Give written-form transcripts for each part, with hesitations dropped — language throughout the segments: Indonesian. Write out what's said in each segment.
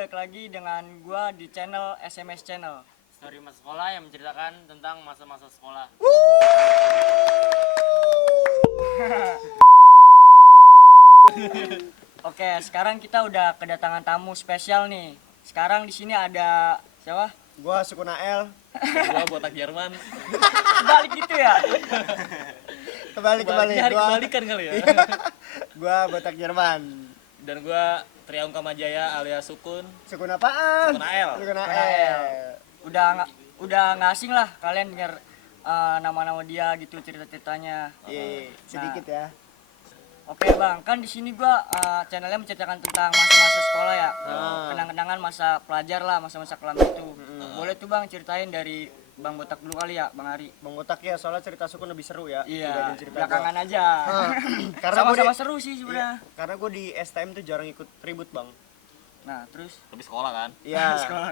balik lagi dengan gua di channel SMS Channel. Story masa sekolah yang menceritakan tentang masa-masa sekolah. Oke, sekarang kita udah kedatangan tamu spesial nih. Sekarang di sini ada siapa? Gua Sukunael. Gua botak Jerman. Balik gitu ya. Kembali. Hari Gua kebalikan kali ya. gua botak Jerman. Dan gua Triaung Kamajaya alias Sukun. Sukun apaan? Sukunael. Sukunael. Udah nggak asing lah kalian dengar nama-nama dia gitu, cerita-ceritanya. Iya, sedikit ya. Oke bang, kan di sini gua channelnya menceritakan tentang masa-masa sekolah ya, kenang-kenangan masa pelajar lah, masa-masa kelam itu. Boleh tuh bang ceritain dari Bang Botak dulu kali ya, Bang Ari. Bang Botak ya, soalnya cerita Sukun lebih seru ya. Iya, dibanding cerita belakangan gua. aja. Karena gua Sama-sama di, seru sih iya, sebenarnya. karena gua di STM tuh jarang ikut ribut, Bang. Nah terus Lebih sekolah kan? Iya. sekolah.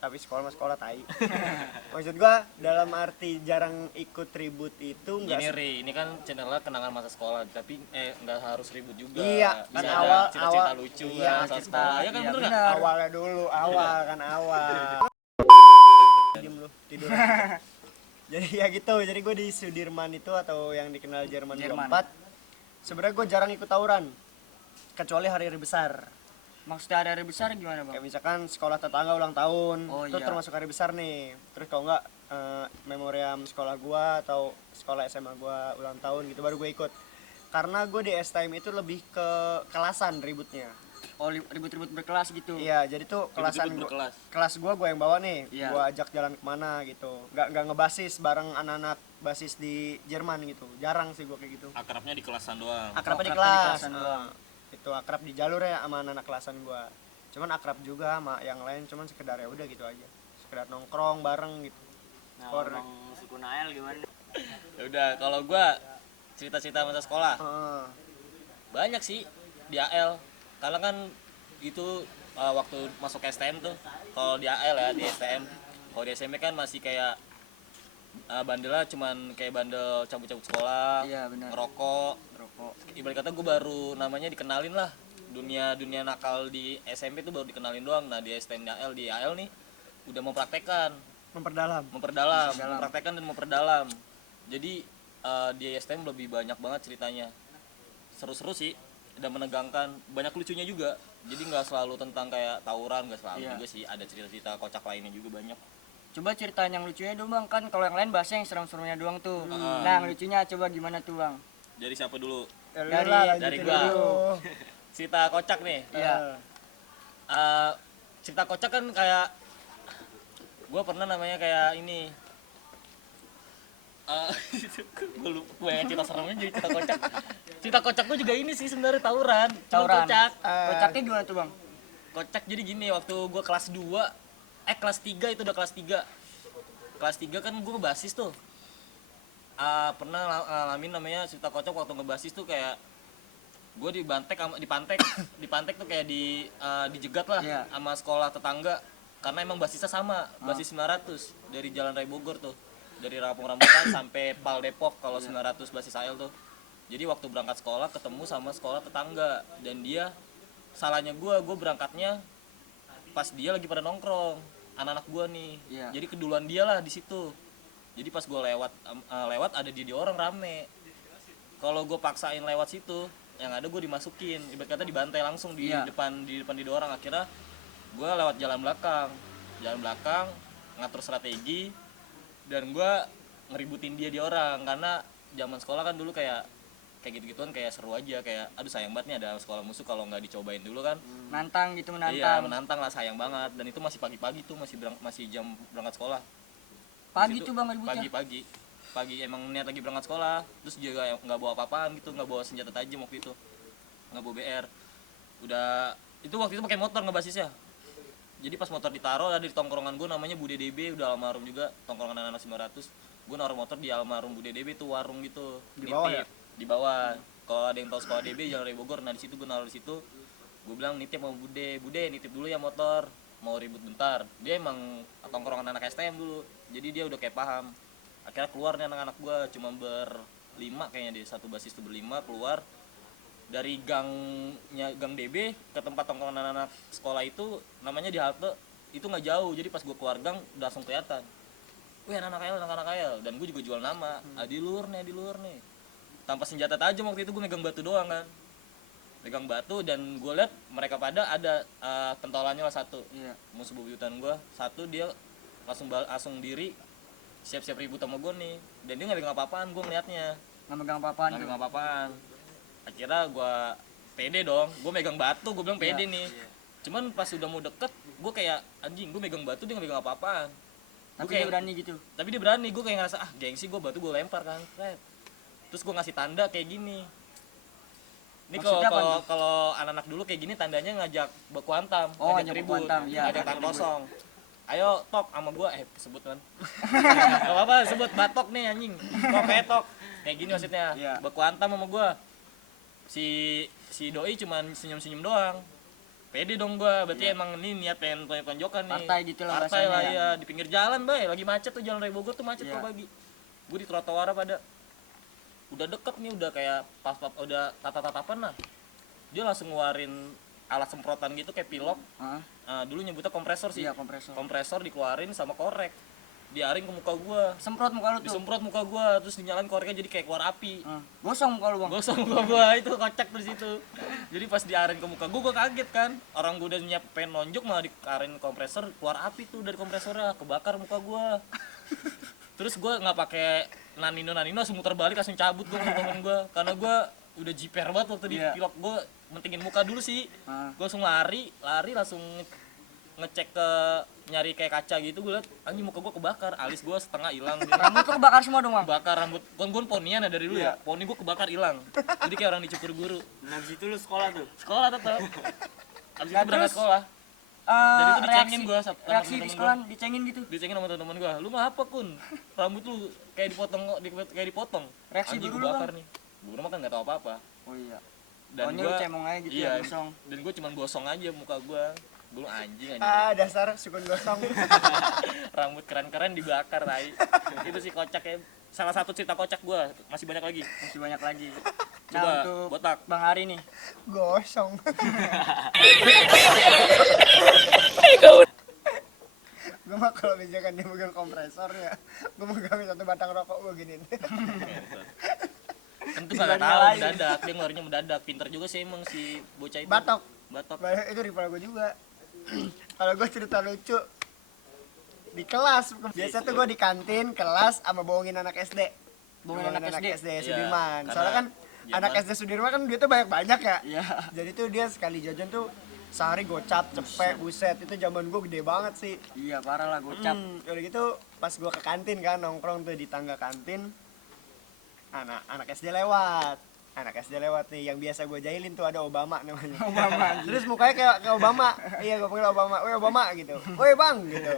Tapi sekolah mah sekolah tai. Maksud gua dalam arti jarang ikut ribut itu Gini enggak. Ri, ini kan channelnya kenangan masa sekolah, tapi nggak harus ribut juga. Iya, Bisa kan ada awal cerita-cerita lucu iya, kan saat sekolah. Ya kan iya, bener nggak? bener. Awalnya dulu, awal. Diem lu, tidur. Jadi ya gitu, jadi gue di Sudirman itu atau yang dikenal Jerman 24. Sebenarnya gue jarang ikut tawuran. Kecuali hari-hari besar. Maksudnya ada hari besar gimana bang? Kayak misalkan sekolah tetangga ulang tahun, Oh, itu iya. termasuk hari besar nih. Terus kalau enggak memoriam sekolah gua atau sekolah SMA gua ulang tahun gitu baru gue ikut. Karena gue di STM itu lebih ke kelasan ributnya. Oh ribut-ribut berkelas gitu. Iya, jadi tuh kelasan Ribut-ribut berkelas. kelas gua yang bawa nih. Iya. Gua ajak jalan kemana gitu. Nggak ngebasis bareng anak-anak basis di Jerman gitu. Jarang sih gua kayak gitu. Akrabnya di kelasan doang. Akrabnya di akrabnya di kelas. kelasan doang. Itu akrab di jalur ya sama anak kelasan gua. Cuman akrab juga sama yang lain, cuman sekedar ya udah gitu aja. Sekedar nongkrong bareng gitu. Nah, Korek. Bang Sukunael gimana? Ya udah, kalau gua cerita-cerita masa sekolah Heeh. banyak sih di AL. Karena kan itu waktu masuk STM tuh, kalau di AL ya di STM, kalau di SMP kan masih kayak bandelnya cuman kayak bandel cabut-cabut sekolah, Iya, benar. ngerokok. Rokok. Ibarat kata gue baru namanya dikenalin lah, dunia nakal di SMP tuh baru dikenalin doang. Nah di STM di AL nih udah mempraktekkan, Memperdalam. mempraktekkan dan memperdalam. Jadi di STM lebih banyak banget ceritanya, seru-seru sih dan menegangkan, banyak lucunya juga. Jadi nggak selalu tentang kayak tawuran, nggak selalu Iya. juga sih, ada cerita-cerita kocak lainnya juga banyak. Coba ceritain yang lucunya dong bang, kan kalau yang lain bahasa yang serem-seremnya doang tuh. Nah yang lucunya coba gimana tuh bang? Dari siapa dulu? Dari gua. dulu. Cerita kocak nih. Iya. Cerita kocak kan kayak gue pernah namanya kayak ini. Gue lupa yang cerita seremnya jadi cerita kocak. Cerita kocak gue juga ini sih sebenarnya tawuran. Cuma Tawuran. kocak. Kocaknya gimana tuh bang? Kocak jadi gini, waktu gue kelas 2, kelas 3 itu udah kelas 3. Kelas 3 kan gue ngebasis tuh. Pernah ngalamin namanya cerita kocak waktu ngebasis tuh kayak gue dipantek tuh kayak dijegat lah Iya. sama sekolah tetangga karena emang basisnya sama, basis 900 dari Jalan Raya Bogor tuh, dari Rampung Rambutan sampai Pal Depok kalau 900 basis AL tuh. Jadi waktu berangkat sekolah ketemu sama sekolah tetangga dan dia salahnya gue berangkatnya pas dia lagi pada nongkrong anak-anak gue nih. Iya. Jadi keduluan dia lah di situ. Jadi pas gue lewat ada di orang rame. Kalau gue paksain lewat situ, yang ada gue dimasukin, ibarat kata dibantai langsung di Iya. depan di orang. Akhirnya gue lewat jalan belakang ngatur strategi dan gue ngeributin dia di orang karena zaman sekolah kan dulu kayak gitu-gituan kayak seru aja, kayak aduh sayang banget nih ada sekolah musuh kalau nggak dicobain dulu kan. Nantang gitu, Iya, menantang. menantang lah, sayang banget. Dan itu masih pagi-pagi tuh, masih jam berangkat sekolah. Pagi Di situ tuh bang ributnya. pagi emang niat lagi berangkat sekolah, terus juga nggak bawa apa-apaan gitu, nggak bawa senjata tajam waktu itu, nggak bawa BR. Udah itu waktu itu pakai motor ngebasisnya. Jadi pas motor ditaruh ada di tongkrongan gue namanya Bude DB, udah almarhum juga, tongkrongan anak-anak 900. Gue naruh motor di almarhum Bude DB tuh, warung gitu Di bawah ya? di bawah. Kalau ada yang tahu sekolah DB Jalan Raya Bogor, nah di situ gue naruh di situ. Gue bilang nitip sama Bude nitip dulu ya motor, mau ribut bentar. Dia emang tongkrongan anak STM dulu, jadi dia udah kayak paham. Akhirnya keluar nih anak-anak gue, cuma berlima kayaknya, di satu basis tuh berlima keluar. dari gang DB ke tempat tongkrongan anak-anak sekolah itu namanya di halte itu nggak jauh, jadi pas gue keluar gang udah langsung kelihatan, wih anak-anak ayel, dan gue juga jual nama, adi luar nih, tanpa senjata tajam. Waktu itu gue megang batu doang kan, megang batu, dan gue lihat mereka pada ada pentolannya lah satu, Iya. musuh bebuyutan gue satu, dia langsung diri siap-siap ribut sama gue nih, dan dia nggak megang apa-apaan, gue ngeliatnya Nggak megang apa-apaan nggak tuh. megang apa-apaan. Akhirnya gue pede dong, gue megang batu, gue bilang pede nih. Cuman pas udah mau deket, gue kayak anjing, gue megang batu dia nggak megang apa-apaan. Tapi Gua kayak- dia berani gitu. Tapi dia berani, gue kayak ngerasa gengsi, gue batu gue lempar kan. Terus gue ngasih tanda kayak gini. Ini Maksudnya apa nih? kalau anak-anak dulu kayak gini tandanya ngajak baku hantam, Oh, ngajak ngajak baku ribut, hantam, iya. ngajak tangan kosong. Ayo tok sama gue, sebut kan. Gak apa-apa, sebut batok nih anjing. Tok. Kayak gini maksudnya. Iya. Baku hantam sama gue. Si doi cuman senyum-senyum doang. Pede dong gue, berarti emang ini niat pengen tonjokan nih. Partai gitu lah Partai rasanya lah ya. ya, di pinggir jalan bay, lagi macet tuh, jalan Raya Bogor tuh macet Iya. kalau pagi. Gue di trotoar pada udah deket nih, udah kayak pas udah tatap-tatapan lah. Dia langsung ngeluarin alat semprotan gitu kayak pilok. Hah? Dulu nyebutnya kompresor sih. Iya, kompresor. Kompresor dikeluarin sama korek. Diaring ke muka gua. Semprot muka lu tuh. Disemprot muka gua, terus dinyalain koreknya jadi kayak keluar api. Gosong muka lu, Bang. Gosong muka gua, itu kocak dari situ. Jadi pas diaring ke muka gua kaget kan. Orang gua udah pengen nonjok malah diaring kompresor, keluar api tuh dari kompresornya, kebakar muka gua. Terus gua nggak pakai nanino langsung muter balik, langsung cabut gua sama temen gua, karena gua udah jiper banget waktu di Iya. pilok. Gua mentingin muka dulu sih. Ah. Gua langsung lari langsung ngecek ke nyari kayak kaca gitu. Gue liat anjing muka gua kebakar, alis gua setengah hilang gitu. Rambut tuh kebakar semua dong, Bang. Kebakar rambut gue ponian ya dari dulu ya, poni gua kebakar hilang, jadi kayak orang dicukur guru. Nah, di situ lu sekolah tuh. Sekolah tetap abis Nah, itu berangkat terus, sekolah. Dan itu dicengin reaksi- gua sama reaksi di temen-temen sekolah dicengin gitu. dicengin sama teman-teman gua, lu ngapa kun, rambut lu kayak dipotong. Reaksi Anjing guru gua lu, bakar nih, guru mah kan nggak tahu apa-apa. Oh iya. Dan Pokoknya lu cemong aja gitu iya, ya, gosong. dan gua cuman gosong aja muka gua. Dulu anjing Dasar sukun gosong. rambut keren-keren dibakar tai. Itu sih kocak ya, salah satu cerita kocak gua, masih banyak lagi. Masih banyak lagi. Nah, Coba untuk botak. Bang Ari nih. Gosong. Gue mah kalau misalkan dia megang kompresor ya, gue megang satu batang rokok gue giniin. Tentu nggak tahu, Dibanyain. mendadak, dia ngeluarinnya mendadak. Pinter juga sih emang si bocah itu. Batok. Batok. Itu rival gue juga. Kalau gue cerita lucu di kelas, biasa tuh gue di kantin kelas sama bohongin anak SD. Bohongin anak SD? Iya, Sudirman. karena Soalnya kan zaman- anak SD Sudirman kan duitnya banyak ya. Iya. Jadi tuh dia sekali jajan tuh sehari gocap, cepet, buset. Itu zaman gue gede banget sih. Iya, parah lah gocap. Udah gitu pas gue ke kantin kan, nongkrong tuh di tangga kantin, anak SD lewat. Anak SD lewat nih, yang biasa gue jahilin tuh ada Obama namanya. Obama. Terus mukanya kayak Obama. Iya, gue panggil Obama. Woi Obama gitu. Woi bang gitu.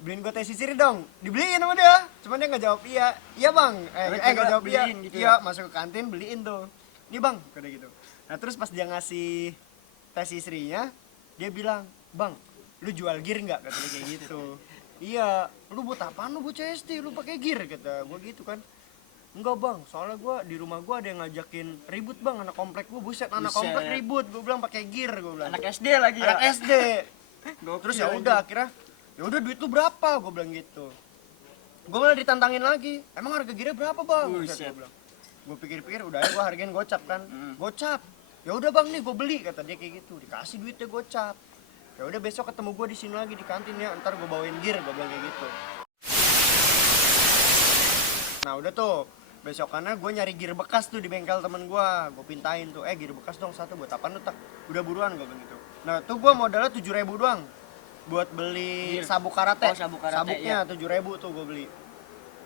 Beliin gue teh sisir dong. Dibeliin sama dia. Cuman dia nggak jawab iya. Iya bang. Tapi Nggak juga jawab iya. beliin gitu Iya, ya? masuk ke kantin beliin tuh. Ini bang, kata gitu. Nah terus pas dia ngasih tes istrinya, dia bilang, bang, lu jual gear nggak? Kata dia kayak gitu. Iya, lu buat apaan lu bocah SD? Lu pakai gear kata gue gitu kan. Enggak bang, soalnya gue di rumah gue ada yang ngajakin ribut bang, anak komplek gue, buset anak Buset. komplek ribut, gue bilang pakai gear, gue bilang. Anak SD lagi ya. Anak SD. Terus ya udah akhirnya, ya udah duit lu berapa? Gue bilang gitu. Gue malah ditantangin lagi, emang harga gearnya berapa bang? Buset. Gue bilang. Gue pikir-pikir, udah ya gue hargain gocap kan, gocap. Ya udah bang nih gue beli, kata dia kayak gitu, dikasih duitnya gocap. Ya udah besok ketemu gue di sini lagi di kantin ya, ntar gue bawain gear, gue bilang kayak gitu. Nah udah tuh, besokannya gue nyari gear bekas tuh di bengkel temen gue pintain tuh, gear bekas dong satu, buat apaan lu tak? Udah buruan gue bilang gitu. Nah tuh gue modalnya 7.000 doang buat beli Gear. sabuk karate. Oh, sabuk karate, Sabuknya 7.000 tuh gue beli.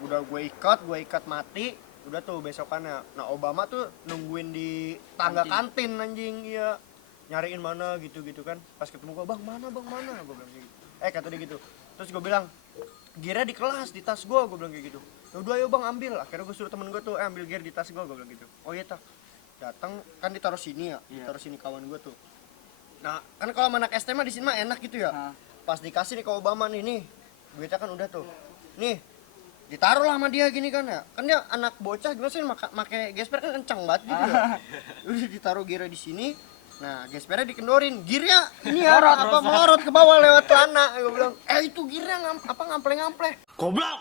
Udah gue ikat mati, udah tuh besokannya. Nah Obama tuh nungguin di tangga kantin anjing, iya. Nyariin mana gitu-gitu kan. Pas ketemu gue, bang mana, gue bilang kayak gitu. Kata dia gitu. Terus gue bilang, gearnya di kelas, di tas gue bilang kayak gitu. Ya udah ayo bang ambil. Akhirnya gue suruh temen gue tuh, ambil gear di tas gue bilang gitu. Oh iya tak. Datang kan ditaruh sini ya, Iya. ditaruh sini kawan gue tuh. Nah kan kalau sama anak SD mah di sini mah enak gitu ya. Hah. Pas dikasih nih ke Obama nih, duitnya kan udah tuh. Nih, ditaruh lah sama dia gini kan ya. Kan dia anak bocah gimana sih pakai gesper kan kencang banget gitu ya. Udah ditaruh gearnya di sini. Nah, gespernya dikendorin. Gearnya ini ya melorot ke bawah lewat celana. Gue bilang, itu gearnya ngample-ngample. Goblok.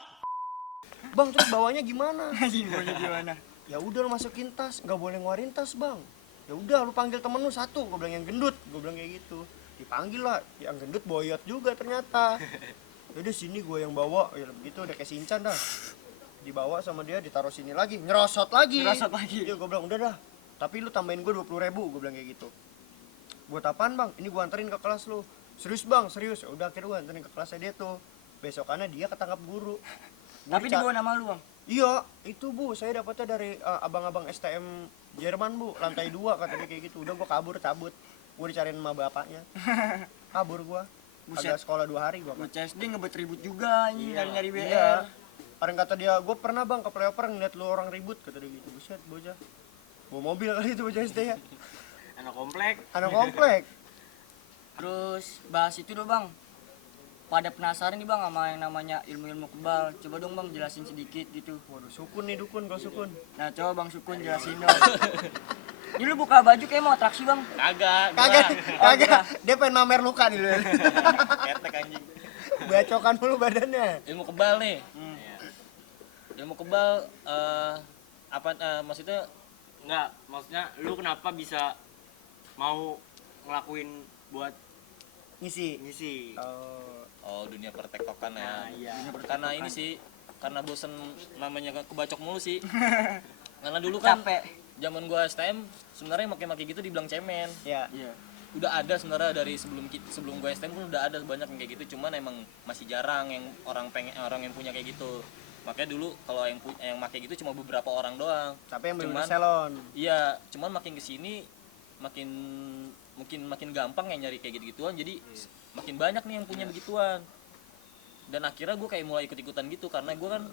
Bang, terus bawahnya gimana? Gimana? Ya udah lu masukin tas, nggak boleh ngeluarin tas, Bang. Ya udah lu panggil temen lu satu, gue bilang yang gendut. Gue bilang kayak gitu. Dipanggil lah, yang gendut boyot juga ternyata. Yaudah sini gue yang bawa, ya begitu udah kayak Shinchan dah. Dibawa sama dia, ditaruh sini lagi, nyerosot lagi. Iya, gue bilang udah dah. Tapi lu tambahin gue 20.000, gue bilang kayak gitu. Buat apaan bang? Ini gue anterin ke kelas lu. Serius bang, serius. Ya udah akhirnya gue anterin ke kelasnya dia tuh. Besokannya dia ketangkap guru. Tapi di bawah nama lu, Bang. Iya, itu bu, saya dapatnya dari abang-abang STM Jerman bu, lantai 2 kata dia kayak gitu. Udah gue kabur, cabut. Gue dicariin sama bapaknya. Kabur gue. Agak sekolah 2 hari gue. Bocah SD ngebet ribut juga, ini nyari-nyari BR. Iya. Orang kata dia, gue pernah bang ke playoper ngeliat lu orang ribut, kata dia gitu. Buset bocah. Bawa mobil kali itu bocah SD ya. Anak komplek. Anak komplek. Terus bahas itu dong bang. Pada penasaran nih bang sama yang namanya ilmu-ilmu kebal. Coba dong bang jelasin sedikit gitu. Waduh, sukun nih dukun kalau sukun. Nah coba bang Sukun jelasin dong. Ini lu buka baju kayak mau atraksi bang. Kagak. Dia pengen mamer luka nih lu. Ketek anjing. Bacokan mulu badannya. Ilmu kebal nih. Ilmu kebal maksudnya Enggak, maksudnya lu kenapa bisa mau ngelakuin buat ngisi? dunia pertektokan ya. Nah, iya. Karena ini sih, karena bosen namanya kebacok mulu sih. Karena dulu kan Capek. zaman gua STM sebenarnya maki-maki gitu dibilang cemen. Ya. Iya. Udah ada sebenarnya dari sebelum gua STM pun udah ada banyak yang kayak gitu, cuman emang masih jarang yang orang yang punya kayak gitu. Makanya dulu kalau yang pakai gitu cuma beberapa orang doang. Tapi yang Cuman- bener salon. Iya, cuman makin kesini makin gampang ya nyari kayak gitu-gituan, jadi makin banyak nih yang punya begituan. Dan akhirnya gue kayak mulai ikut-ikutan gitu karena gue kan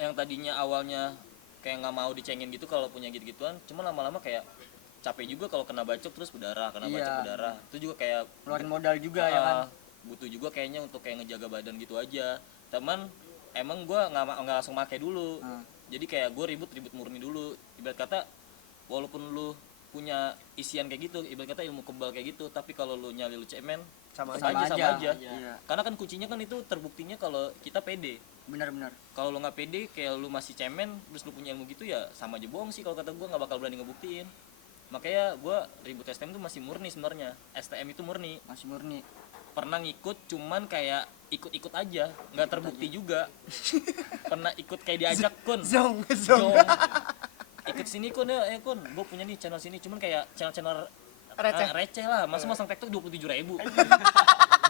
yang tadinya awalnya kayak nggak mau dicengin gitu kalau punya gitu-gituan, cuman lama-lama kayak capek juga kalau kena bacok terus berdarah, Iya. Itu juga kayak Keluarin modal juga ya kan. butuh juga kayaknya untuk kayak ngejaga badan gitu aja. Teman emang gue nggak langsung pakai dulu. Jadi kayak gue ribut murni dulu. Ibarat kata walaupun lu punya isian kayak gitu, ibarat kata ilmu kebal kayak gitu, tapi kalau lu nyali lu cemen Sama sama aja. Iya. Karena kan kuncinya kan itu terbuktinya kalau kita pede. Benar-benar. Kalau lu nggak pede kayak lu masih cemen terus lu punya ilmu gitu ya sama aja bohong sih, kalau kata gue nggak bakal berani ngebuktiin. Makanya gue ribut STM tuh masih murni sebenarnya. STM itu murni. Masih murni. Pernah ngikut cuman kayak ikut-ikut aja, nggak terbukti juga. Pernah ikut kayak diajak kun Zong. ikut sini kun ya kun, gue punya nih channel sini, cuman kayak channel Receh. lah, masa masang TikTok 27.000.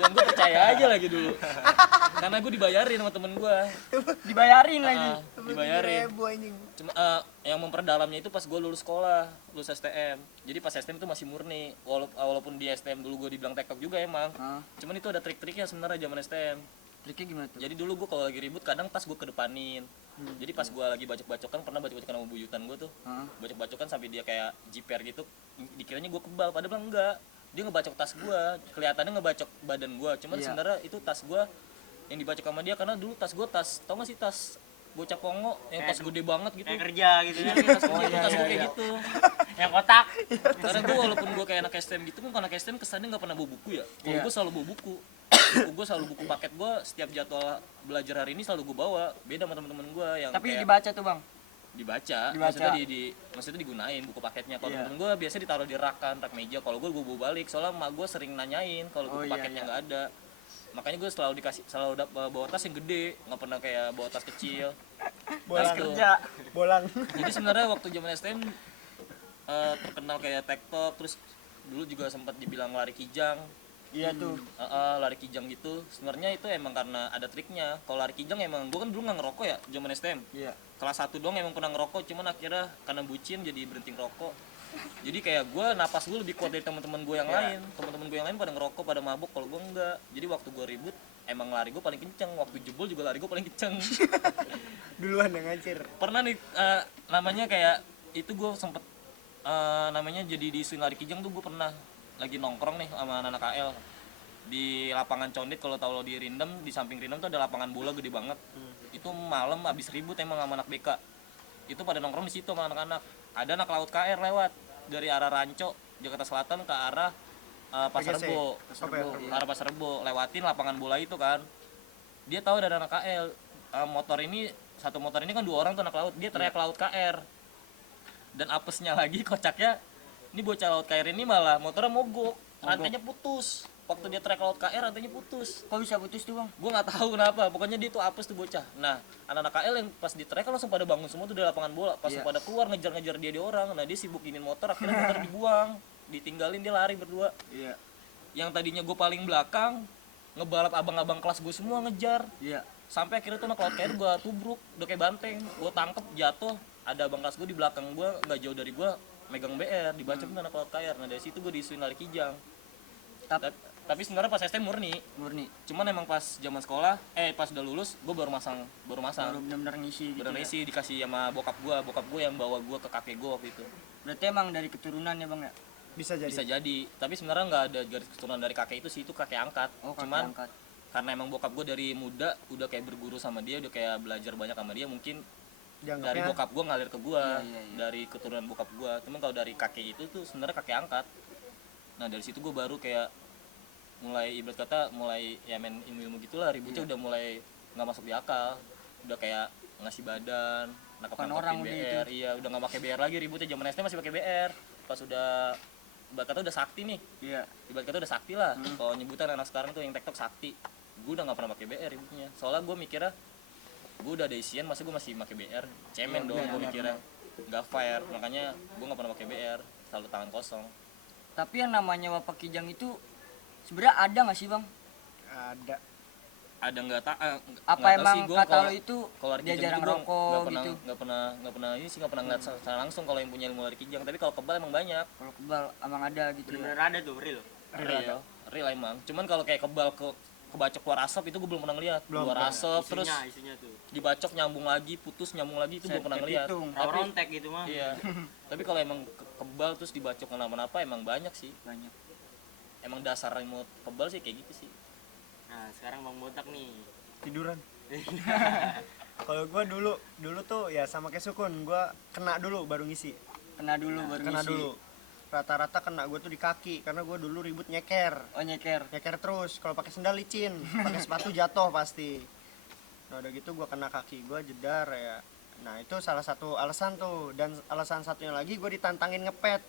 Dan gue percaya aja lagi dulu karena gue dibayarin sama temen gue. Dibayarin lagi. Dibayarin. 7.000 anjing. Cuma yang memperdalamnya itu pas gue lulus sekolah, lulus STM. Jadi pas STM itu masih murni, walaupun di STM dulu gue dibilang TikTok juga emang. Cuman itu ada trik-triknya sebenarnya zaman STM. Triknya gimana tuh? Jadi dulu gue kalau lagi ribut kadang tas gue kedepanin. Jadi pas gue lagi bacok-bacokan, pernah bacok-bacokan sama buyutan gue tuh. Bacok-bacokan sampai dia kayak jiper gitu, dikiranya gue kebal, padahal enggak. Dia ngebacok tas gue, kelihatannya ngebacok badan gue. Cuman sebenarnya itu tas gue yang dibacok sama dia, karena dulu tas gue tau gak sih tas bocah Kongo yang tas gede banget gitu. Kayak kerja gitu Iya, kan. tas gue kayak gitu. Yang kotak. Karena gue walaupun gue kayak anak STM gitu kan, anak STM kesannya nggak pernah bawa buku ya. Kalau gue selalu bawa buku. Gue selalu buku paket gue, setiap jadwal belajar hari ini selalu gue bawa. Beda sama teman-teman gue yang Tapi kayak dibaca tuh bang. dibaca. Maksudnya maksudnya digunain buku paketnya. Kalau temen gue biasanya ditaruh di rak meja. Kalau gue bawa balik, soalnya emak gue sering nanyain kalau buku paketnya nggak ada. Makanya gue selalu bawa tas yang gede, nggak pernah kayak bawa tas kecil. Bolang Gitu. kerja. Bolang. Jadi sebenarnya waktu zaman STM terkenal kayak TikTok, terus dulu juga sempat dibilang lari kijang. Iya tuh. Lari kijang gitu. Sebenarnya itu emang karena ada triknya. Kalau lari kijang emang gue kan dulu nggak ngerokok ya zaman STM. Iya. Kelas 1 doang emang pernah ngerokok, cuman akhirnya karena bucin jadi berhenti ngerokok. Jadi kayak gue napas gue lebih kuat dari teman-teman gue yang lain. Teman-teman gue yang lain pada ngerokok, pada mabuk, kalau gue enggak. Jadi waktu gue ribut emang lari gue paling kenceng. Waktu jebol juga lari gue paling kenceng. Duluan yang ngancir. Pernah nih namanya kayak itu gue sempet namanya jadi di swing lari kijang tuh. Gue pernah lagi nongkrong nih sama anak KL di lapangan Condet. Kalau tahu lo di Rindem, di samping Rindem tuh ada lapangan bola gede banget. itu malam habis ribut emang sama anak BK. Itu pada nongkrong di situ sama anak-anak. Ada anak laut KR lewat dari arah Ranco Jakarta Selatan ke arah Pasar PGC. Rebo, Iya. arah Pasar Rebo, lewatin lapangan bola itu kan. Dia tahu ada anak KL. Motor ini, satu motor ini kan 2 orang tuh anak laut, dia teriak laut KR. Dan apesnya lagi kocaknya, ini bocah laut KR ini malah motornya mogok, rantainya putus. Waktu dia teriak laut KR rantainya putus. Kok bisa putus tuh bang? Gue nggak tahu kenapa, pokoknya dia tuh apes tuh bocah. Nah, anak-anak KL yang pas diteriak kan langsung pada bangun semua tuh di lapangan bola, pas Iya. pada keluar ngejar-ngejar dia di orang. Nah, dia sibuk ingin motor, akhirnya motor dibuang, ditinggalin, dia lari berdua. Iya. Yang tadinya gue paling belakang, ngebalap abang-abang kelas gue semua ngejar. Iya. Sampai akhirnya tuh anak laut KR gue tubruk, udah kayak banteng. Gue tangkep, jatuh, ada abang kelas gue di belakang gue, nggak jauh dari gue, megang BR, dibacok tuh anak laut KR. Nah, dari situ gue diisuin lari kijang. Tapi sebenarnya pas SD murni. Cuman emang pas zaman sekolah, pas udah lulus, gue baru masang. Baru benar-benar ngisi gitu. Bener Ya. isi dikasih sama bokap gue yang bawa gue ke kakek gue waktu itu. Berarti emang dari keturunan ya bang ya? Bisa jadi. Bisa jadi, tapi sebenarnya nggak ada garis keturunan dari kakek itu sih, itu kakek angkat. Oh kakek Cuman angkat. karena emang bokap gue dari muda udah kayak berguru sama dia, udah kayak belajar banyak sama dia, mungkin dari Dianggapnya bokap gue ngalir ke gue, Iya. dari keturunan bokap gue. Cuman kalau dari kakek itu tuh sebenarnya kakek angkat. Nah dari situ gue baru kayak mulai ibarat kata mulai ya main ilmu gitulah, ributnya udah mulai nggak masuk di akal, udah kayak ngasih badan, Bukan orang nangkep-nangkepin udah BR, iya udah nggak pakai BR lagi ributnya. Zaman SD masih pakai BR, pas udah ibarat kata udah sakti nih, Iya. ibarat kata udah sakti lah. Kalau nyebutan anak sekarang tuh yang TikTok sakti, gue udah nggak pernah pakai BR ributnya. Soalnya gue mikirnya gue udah ada isian, masa gue masih pakai BR, cemen dong gue mikirnya, nggak fair. Makanya gue nggak pernah pakai BR, selalu tangan kosong. Tapi yang namanya Bapak Kijang itu sebenarnya ada nggak sih bang? ada. Ada nggak Apa emang kata lo itu dia jarang rokok gitu? nggak pernah ini sih, nggak pernah ngeliat secara langsung kalau yang punya ilmu lari kijang. Tapi kalau kebal emang banyak. Kalau kebal emang ada gitu. Ya. Bener-bener ada tuh real. Real emang. Cuman kalau kayak kebal kebacok keluar asap itu gue belum pernah ngeliat. Keluar asap terus Isinya tuh. dibacok nyambung lagi, putus nyambung lagi, itu belum pernah ngeliat. Hitung. Tapi Rontek gitu mah. iya. Tapi kalau emang kebal terus dibacok kenapa-napa emang banyak sih. Banyak. Emang dasar ilmu kebal sih kayak gitu sih. Nah, sekarang Bang Botak nih. Tiduran. Kalau gua dulu tuh ya sama kayak Sukun, gua kena dulu baru ngisi. Kena dulu baru Kena ngisi. dulu. Rata-rata kena gua tuh di kaki karena gua dulu ribut nyeker. Oh nyeker. Nyeker terus, kalau pakai sendal licin, pakai sepatu jatuh pasti. Nah, udah gitu gua kena kaki gua jedar ya. Nah, itu salah satu alasan tuh, dan alasan satunya lagi gua ditantangin ngepet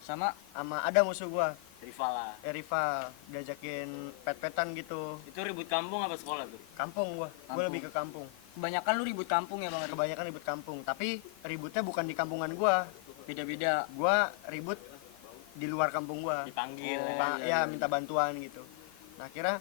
Sama sama ada musuh gua, Rival lah. rival, diajakin pet-petan gitu. Itu ribut kampung apa sekolah tuh? Kampung gua Kampung. lebih ke kampung. kebanyakan lu ribut kampung ya bang? Kebanyakan ribut kampung, tapi ributnya bukan di kampungan gua. Beda-beda. Gua ribut di luar kampung gua. Dipanggil. Oh. ya. Ya minta bantuan gitu. Nah, kira